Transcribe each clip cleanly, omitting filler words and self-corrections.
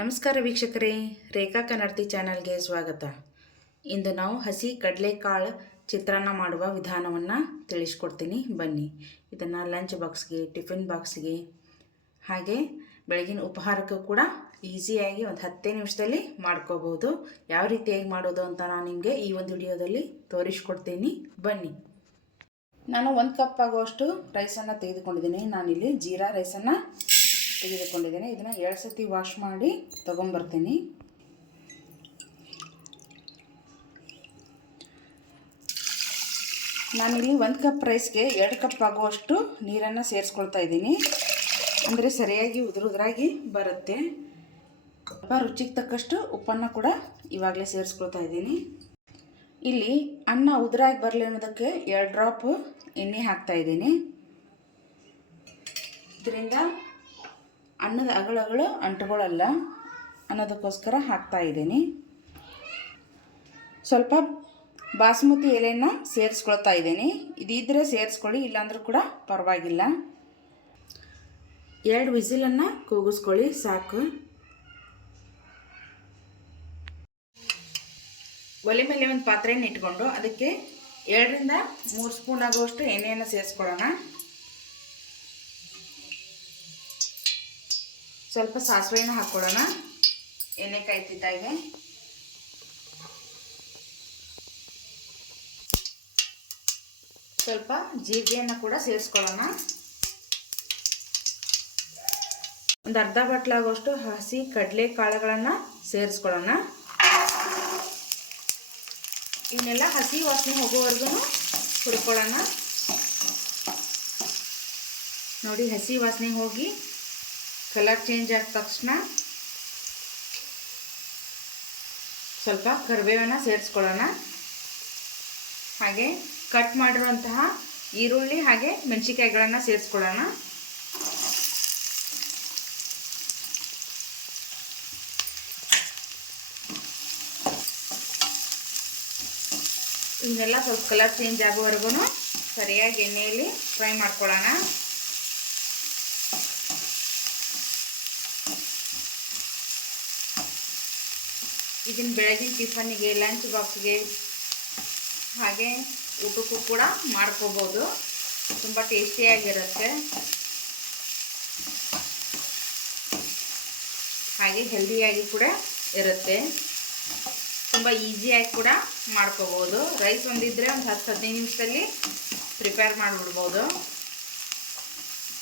ನಮಸ್ಕಾರ ವೀಕ್ಷಕರೇ, ರೇಖಾ ಕನ್ನಡತಿ ಚಾನಲ್ಗೆ ಸ್ವಾಗತ. ಇಂದು ನಾವು ಹಸಿ ಕಡಲೆಕಾಳು ಚಿತ್ರಾನ್ನ ಮಾಡುವ ವಿಧಾನವನ್ನು ತಿಳಿಸ್ಕೊಡ್ತೀನಿ. ಬನ್ನಿ. ಇದನ್ನು ಲಂಚ್ ಬಾಕ್ಸ್ಗೆ, ಟಿಫಿನ್ ಬಾಕ್ಸ್ಗೆ, ಹಾಗೆ ಬೆಳಗಿನ ಉಪಹಾರಕ್ಕೂ ಕೂಡ ಈಸಿಯಾಗಿ ಒಂದು 10 ನಿಮಿಷದಲ್ಲಿ ಮಾಡ್ಕೋಬೋದು. ಯಾವ ರೀತಿಯಾಗಿ ಮಾಡೋದು ಅಂತ ನಾನು ನಿಮಗೆ ಈ ಒಂದು ವಿಡಿಯೋದಲ್ಲಿ ತೋರಿಸ್ಕೊಡ್ತೀನಿ. ಬನ್ನಿ. ನಾನು 1 ಕಪ್ ಆಗುವಷ್ಟು ರೈಸನ್ನು ತೆಗೆದುಕೊಂಡಿದ್ದೀನಿ. ನಾನಿಲ್ಲಿ ಜೀರಾ ರೈಸನ್ನು ತೆಗೆದುಕೊಂಡಿದ್ದೇನೆ. ಇದನ್ನು 2 ಸತಿ ವಾಶ್ ಮಾಡಿ ತೊಗೊಂಬರ್ತೀನಿ. ನಾನಿಲ್ಲಿ 1 ಕಪ್ ರೈಸ್ಗೆ 2 ಕಪ್ ಆಗುವಷ್ಟು ನೀರನ್ನು ಸೇರಿಸ್ಕೊಳ್ತಾ ಇದ್ದೀನಿ. ಅಂದರೆ ಸರಿಯಾಗಿ ಉದುರಾಗಿ ಬರುತ್ತೆ. ಸ್ವಲ್ಪ ರುಚಿಗೆ ತಕ್ಕಷ್ಟು ಉಪ್ಪನ್ನು ಕೂಡ ಇವಾಗಲೇ ಸೇರಿಸ್ಕೊಳ್ತಾ ಇದ್ದೀನಿ. ಇಲ್ಲಿ ಅನ್ನ ಉದುರಾಗಿ ಬರಲಿ ಅನ್ನೋದಕ್ಕೆ 2 ಡ್ರಾಪ್ ಎಣ್ಣೆ ಹಾಕ್ತಾ ಇದ್ದೀನಿ. ಇದರಿಂದ ಅನ್ನದ ಅಗಳಗಳು ಅಂಟುಗಳಲ್ಲ ಅನ್ನೋದಕ್ಕೋಸ್ಕರ ಹಾಕ್ತಾ ಇದ್ದೀನಿ. ಸ್ವಲ್ಪ ಬಾಸುಮತಿ ಎಲೆಯನ್ನು ಸೇರಿಸ್ಕೊಳ್ತಾ ಇದ್ದೀನಿ. ಇದಿದ್ದರೆ ಸೇರಿಸ್ಕೊಳ್ಳಿ, ಇಲ್ಲಾಂದ್ರೂ ಕೂಡ ಪರವಾಗಿಲ್ಲ. 2 ವಿಸಿಲನ್ನು ಕೂಗಿಸ್ಕೊಳ್ಳಿ ಸಾಕು. ಒಲೆ ಮೇಲೆ ಒಂದು ಪಾತ್ರೆಯನ್ನು ಇಟ್ಕೊಂಡು ಅದಕ್ಕೆ 2 ರಿಂದ 3 ಸ್ಪೂನ್ ಆಗುವಷ್ಟು ಎಣ್ಣೆಯನ್ನು ಸೇರಿಸ್ಕೊಳ್ಳೋಣ. ಸ್ವಲ್ಪ ಸಾಸಿವೆಯನ್ನು ಹಾಕ್ಕೊಳ್ಳೋಣ. ಎಣ್ಣೆ ಕಾಯ್ತಿದ್ದಾಗೆ ಸ್ವಲ್ಪ ಜೀರಿಗೆಯನ್ನು ಕೂಡ ಸೇರಿಸ್ಕೊಳ್ಳೋಣ. ಒಂದು ಅರ್ಧ ಬಟ್ಲಾಗುವಷ್ಟು ಹಸಿ ಕಡಲೆ ಕಾಳುಗಳನ್ನು ಸೇರಿಸ್ಕೊಳ್ಳೋಣ. ಇವನ್ನೆಲ್ಲ ಹಸಿ ವಾಸನೆ ಹೋಗೋವರೆಗೂ ಹುರ್ಕೊಳ್ಳೋಣ. ನೋಡಿ, ಹಸಿ ವಾಸನೆ ಹೋಗಿ ಕಲರ್ ಚೇಂಜ್ ಆದ ತಕ್ಷಣ ಸ್ವಲ್ಪ ಕರಿಬೇವನ್ನು ಸೇರಿಸ್ಕೊಳ್ಳೋಣ. ಹಾಗೆ ಕಟ್ ಮಾಡಿರುವಂತಹ ಈರುಳ್ಳಿ ಹಾಗೆ ಮೆಣಸಿನಕಾಯಿಗಳನ್ನು ಸೇರಿಸ್ಕೊಳ್ಳೋಣ. ಇದನ್ನೆಲ್ಲ ಸ್ವಲ್ಪ ಕಲರ್ ಚೇಂಜ್ ಆಗೋವರೆಗೂ ಸರಿಯಾಗಿ ಎಣ್ಣೆಯಲ್ಲಿ ಫ್ರೈ ಮಾಡ್ಕೊಳ್ಳೋಣ. ಇದನ್ನು ಬೆಳಗಿನ ಟಿಫನ್ನಿಗೆ, ಲಂಚ್ ಬಾಕ್ಸ್ಗೆ, ಹಾಗೆ ಊಟಕ್ಕೂ ಕೂಡ ಮಾಡ್ಕೋಬೋದು. ತುಂಬ ಟೇಸ್ಟಿಯಾಗಿರುತ್ತೆ, ಹಾಗೆ ಹೆಲ್ದಿಯಾಗಿ ಕೂಡ ಇರುತ್ತೆ. ತುಂಬ ಈಸಿಯಾಗಿ ಕೂಡ ಮಾಡ್ಕೋಬೋದು. ರೈಸ್ ಒಂದಿದ್ದರೆ ಒಂದು 10-15 ನಿಮಿಷದಲ್ಲಿ ಪ್ರಿಪೇರ್ ಮಾಡಿಬಿಡ್ಬೋದು.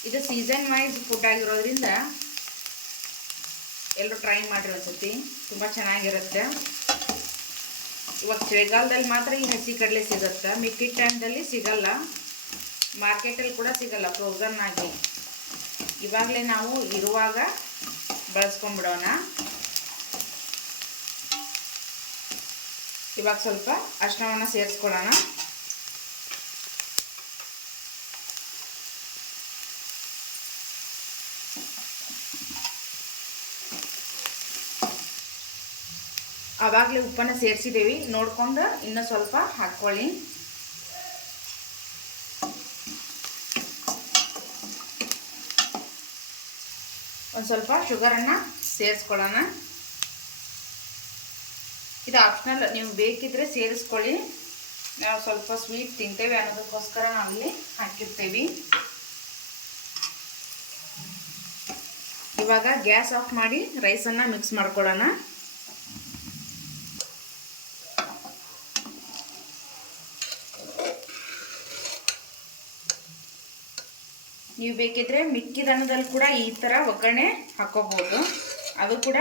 ಇದು ಸೀಸನ್ ವೈಸ್ ಫುಡ್ ಆಗಿರೋದ್ರಿಂದ ಎಲ್ಲರೂ ಟ್ರೈ ಮಾಡಿರಿ ಒಂದ್ಸತಿ. ತುಂಬ ಚೆನ್ನಾಗಿರುತ್ತೆ. ಇವಾಗ ಚಳಿಗಾಲದಲ್ಲಿ ಮಾತ್ರ ಈ ಹಸಿ ಕಡಲೆ ಸಿಗುತ್ತೆ. ಮಿಕ್ಕಿದ ಟೈಮ್ದಲ್ಲಿ ಸಿಗಲ್ಲ, ಮಾರ್ಕೆಟಲ್ಲಿ ಕೂಡ ಸಿಗಲ್ಲ ಫ್ರೋಝನ್ ಆಗಿ. ಇವಾಗಲೇ ನಾವು ಇರುವಾಗ ಬಳಸ್ಕೊಂಡ್ಬಿಡೋಣ. ಇವಾಗ ಸ್ವಲ್ಪ ಅರಿಶಿಣವನ್ನು ಸೇರಿಸ್ಕೊಳ್ಳೋಣ. ಆವಾಗಲೇ ಉಪ್ಪನ್ನು ಸೇರಿಸಿದ್ದೀವಿ, ನೋಡಿಕೊಂಡು ಇನ್ನೂ ಸ್ವಲ್ಪ ಹಾಕ್ಕೊಳ್ಳಿ. ಒಂದು ಸ್ವಲ್ಪ ಶುಗರನ್ನು ಸೇರಿಸ್ಕೊಳ್ಳೋಣ. ಇದು ಆಪ್ಷನಲ್, ನೀವು ಬೇಕಿದ್ರೆ ಸೇರಿಸ್ಕೊಳ್ಳಿ. ನಾವು ಸ್ವಲ್ಪ ಸ್ವೀಟ್ ತಿಂತೇವೆ ಅನ್ನೋದಕ್ಕೋಸ್ಕರ ನಾವಿಲ್ಲಿ ಹಾಕಿರ್ತೀವಿ. ಇವಾಗ ಗ್ಯಾಸ್ ಆಫ್ ಮಾಡಿ ರೈಸನ್ನು ಮಿಕ್ಸ್ ಮಾಡ್ಕೊಳ್ಳೋಣ. ನೀವು ಬೇಕಿದ್ರೆ ಮಿಕ್ಕಿದ ಅನ್ನದಲ್ಲಿ ಕೂಡ ಈ ಥರ ಒಗ್ಗರಣೆ ಹಾಕೋಬೋದು, ಅದು ಕೂಡ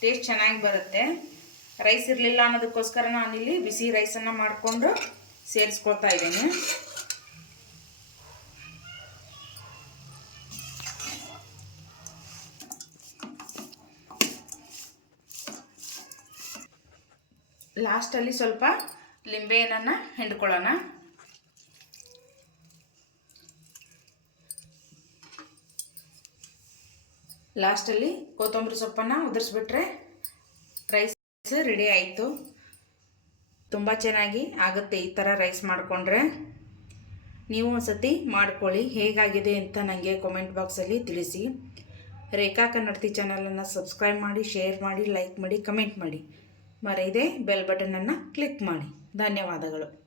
ಟೇಸ್ಟ್ ಚೆನ್ನಾಗಿ ಬರುತ್ತೆ. ರೈಸ್ ಇರಲಿಲ್ಲ ಅನ್ನೋದಕ್ಕೋಸ್ಕರ ನಾನಿಲ್ಲಿ ಬಿಸಿ ರೈಸನ್ನು ಮಾಡಿಕೊಂಡು ಸೇರಿಸ್ಕೊಳ್ತಾ ಇದ್ದೀನಿ. ಲಾಸ್ಟಲ್ಲಿ ಸ್ವಲ್ಪ ಲಿಂಬೆಹಣ್ಣನ್ನು ಹಿಂಡ್ಕೊಳ್ಳೋಣ. ಲಾಸ್ಟಲ್ಲಿ ಕೊತ್ತಂಬರಿ ಸೊಪ್ಪನ್ನು ಉದುರಿಸ್ಬಿಟ್ರೆ ರೈಸ್ ರೆಡಿ ಆಯಿತು. ತುಂಬ ಚೆನ್ನಾಗಿ ಆಗುತ್ತೆ ಈ ಥರ ರೈಸ್ ಮಾಡಿಕೊಂಡ್ರೆ. ನೀವು ಒಂದು ಸತಿ ಮಾಡ್ಕೊಳ್ಳಿ, ಹೇಗಾಗಿದೆ ಅಂತ ನನಗೆ ಕಾಮೆಂಟ್ ಬಾಕ್ಸಲ್ಲಿ ತಿಳಿಸಿ. ರೇಖಾ ಕನ್ನಡತಿ ಚಾನಲನ್ನು ಸಬ್ಸ್ಕ್ರೈಬ್ ಮಾಡಿ, ಶೇರ್ ಮಾಡಿ, ಲೈಕ್ ಮಾಡಿ, ಕಮೆಂಟ್ ಮಾಡಿ. ಮರೆಯದೆ ಬೆಲ್ ಬಟನನ್ನು ಕ್ಲಿಕ್ ಮಾಡಿ. ಧನ್ಯವಾದಗಳು.